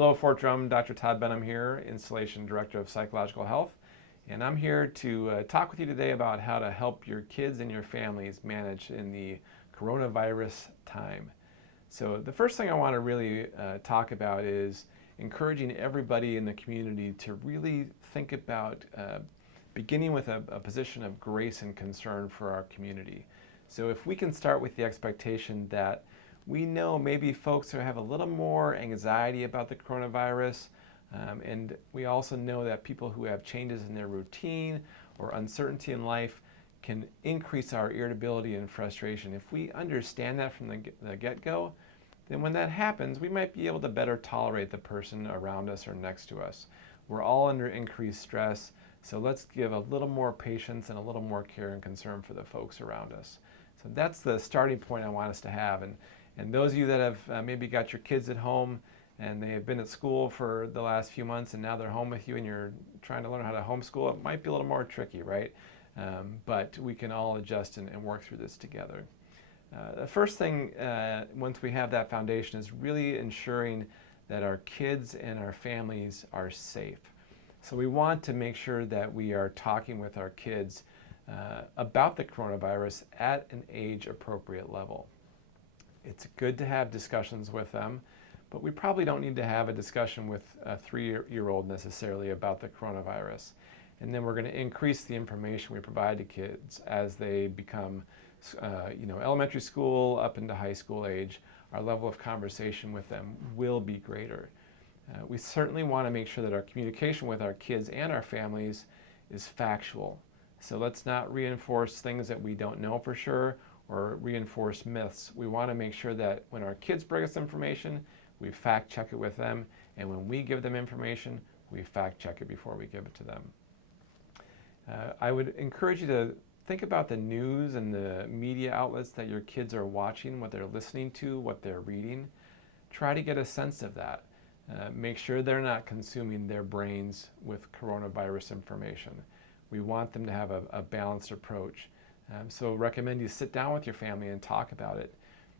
Hello, Fort Drum. Dr. Todd Benham here, Installation Director of Psychological Health. And I'm here to talk with you today about how to help your kids and your families manage in the coronavirus time. So the first thing I want to really talk about is encouraging everybody in the community to really think about beginning with a position of grace and concern for our community. So if we can start with the expectation that we know maybe folks who have a little more anxiety about the coronavirus, and we also know that people who have changes in their routine or uncertainty in life can increase our irritability and frustration. If we understand that from the get-go, then when that happens, we might be able to better tolerate the person around us or next to us. We're all under increased stress, so let's give a little more patience and a little more care and concern for the folks around us. So that's the starting point I want us to have. And those of you that have maybe got your kids at home and they have been at school for the last few months and now they're home with you and you're trying to learn how to homeschool, it might be a little more tricky, right? But we can all adjust and work through this together. The first thing, once we have that foundation, is really ensuring that our kids and our families are safe. So we want to make sure that we are talking with our kids about the coronavirus at an age-appropriate level. It's good to have discussions with them, but we probably don't need to have a discussion with a 3-year-old necessarily about the coronavirus. And then we're going to increase the information we provide to kids as they become, elementary school up into high school age. Our level of conversation with them will be greater. We certainly want to make sure that our communication with our kids and our families is factual. So let's not reinforce things that we don't know for sure or reinforce myths. We want to make sure that when our kids bring us information, we fact check it with them, and when we give them information, we fact check it before we give it to them. I would encourage you to think about the news and the media outlets that your kids are watching, what they're listening to, what they're reading. Try to get a sense of that. Make sure they're not consuming their brains with coronavirus information. We want them to have a balanced approach. So recommend you sit down with your family and talk about it.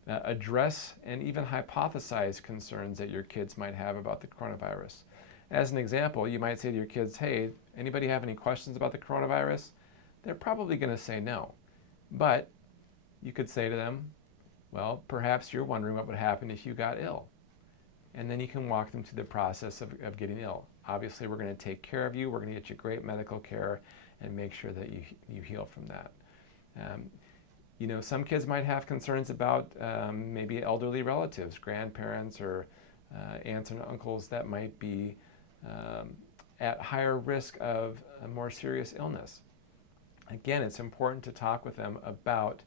Address and even hypothesize concerns that your kids might have about the coronavirus. As an example, you might say to your kids, hey, anybody have any questions about the coronavirus? They're probably going to say no. But you could say to them, well, perhaps you're wondering what would happen if you got ill. And then you can walk them through the process of getting ill. Obviously, we're going to take care of you. We're going to get you great medical care and make sure that you heal from that. Some kids might have concerns about maybe elderly relatives, grandparents, or aunts and uncles that might be at higher risk of a more serious illness. Again, it's important to talk with them about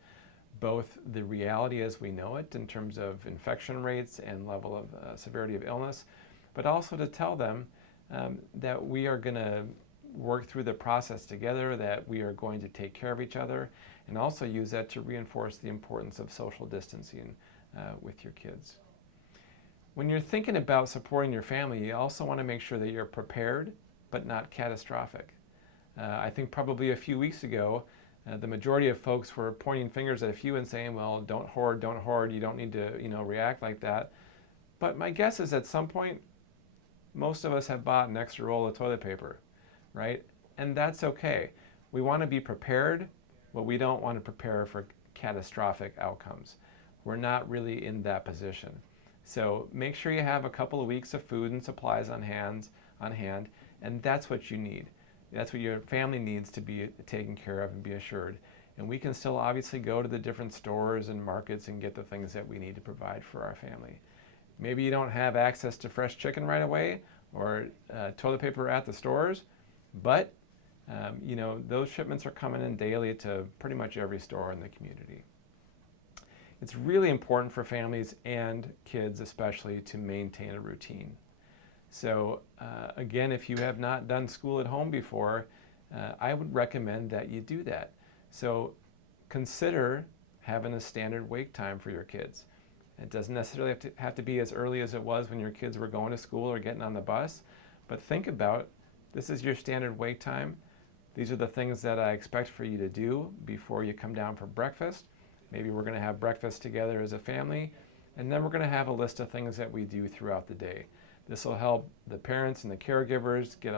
both the reality as we know it in terms of infection rates and level of severity of illness, but also to tell them that we are going to work through the process together, that we are going to take care of each other, and also use that to reinforce the importance of social distancing with your kids. When you're thinking about supporting your family, you also want to make sure that you're prepared but not catastrophic. I think probably a few weeks ago, the majority of folks were pointing fingers at a few and saying, well, don't hoard, you don't need to react like that. But my guess is at some point, most of us have bought an extra roll of toilet paper, right? And that's okay. We want to be prepared, but we don't want to prepare for catastrophic outcomes. We're not really in that position. So make sure you have a couple of weeks of food and supplies on hand, and that's what you need. That's what your family needs to be taken care of and be assured. And we can still obviously go to the different stores and markets and get the things that we need to provide for our family. Maybe you don't have access to fresh chicken right away or toilet paper at the stores, but those shipments are coming in daily to pretty much every store in the community. It's really important for families and kids especially to maintain a routine. So again, if you have not done school at home before, I would recommend that you do that. So consider having a standard wake time for your kids. It doesn't necessarily have to be as early as it was when your kids were going to school or getting on the bus, but think about, this is your standard wake time. These are the things that I expect for you to do before you come down for breakfast. Maybe we're going to have breakfast together as a family, and then we're going to have a list of things that we do throughout the day. This will help the parents and the caregivers get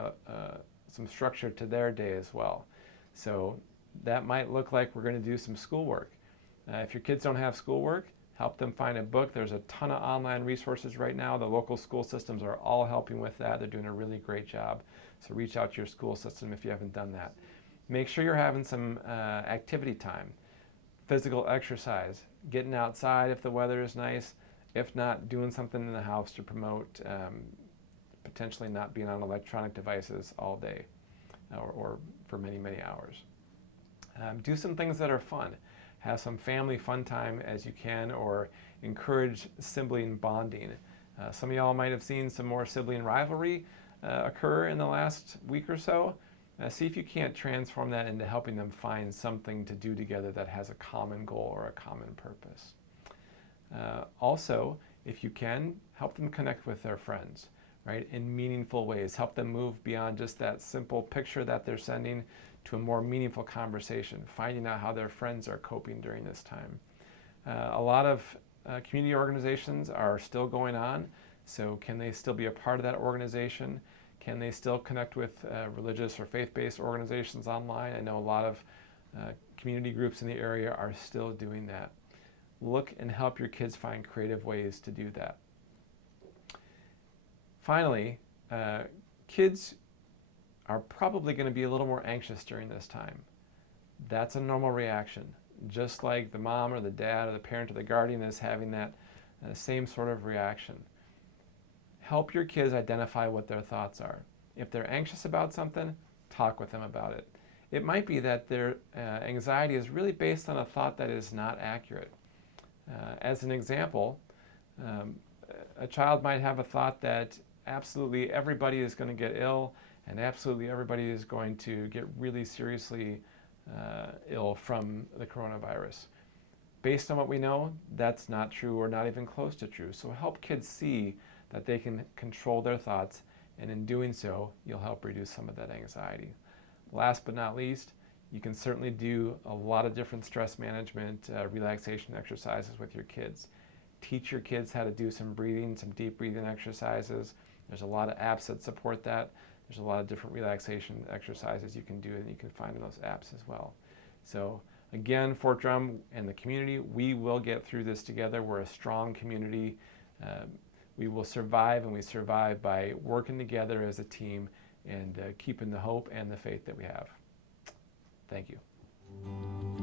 some structure to their day as well. So that might look like we're going to do some schoolwork. If your kids don't have schoolwork, help them find a book. There's a ton of online resources right now. The local school systems are all helping with that. They're doing a really great job. So reach out to your school system if you haven't done that. Make sure you're having some activity time, physical exercise, getting outside if the weather is nice. If not, doing something in the house to promote potentially not being on electronic devices all day or for many, many hours. Do some things that are fun. Have some family fun time as you can, or encourage sibling bonding. Some of y'all might have seen some more sibling rivalry occur in the last week or so. See if you can't transform that into helping them find something to do together that has a common goal or a common purpose. Also, if you can, help them connect with their friends, right, in meaningful ways. Help them move beyond just that simple picture that they're sending to a more meaningful conversation, finding out how their friends are coping during this time. A lot of community organizations are still going on, so can they still be a part of that organization? Can they still connect with religious or faith-based organizations online? I know a lot of community groups in the area are still doing that. Look and help your kids find creative ways to do that. Finally, kids are probably going to be a little more anxious during this time. That's a normal reaction. Just like the mom or the dad or the parent or the guardian is having that same sort of reaction. Help your kids identify what their thoughts are. If they're anxious about something, talk with them about it. It might be that their anxiety is really based on a thought that is not accurate. As an example, a child might have a thought that absolutely everybody is going to get ill and absolutely everybody is going to get really seriously ill from the coronavirus. Based on what we know, that's not true or not even close to true. So help kids see that they can control their thoughts, and in doing so, you'll help reduce some of that anxiety. Last but not least, you can certainly do a lot of different stress management, relaxation exercises with your kids. Teach your kids how to do some breathing, some deep breathing exercises. There's a lot of apps that support that. There's a lot of different relaxation exercises you can do, and you can find in those apps as well. So again, Fort Drum and the community, we will get through this together. We're a strong community. We will survive, and we survive by working together as a team and keeping the hope and the faith that we have. Thank you.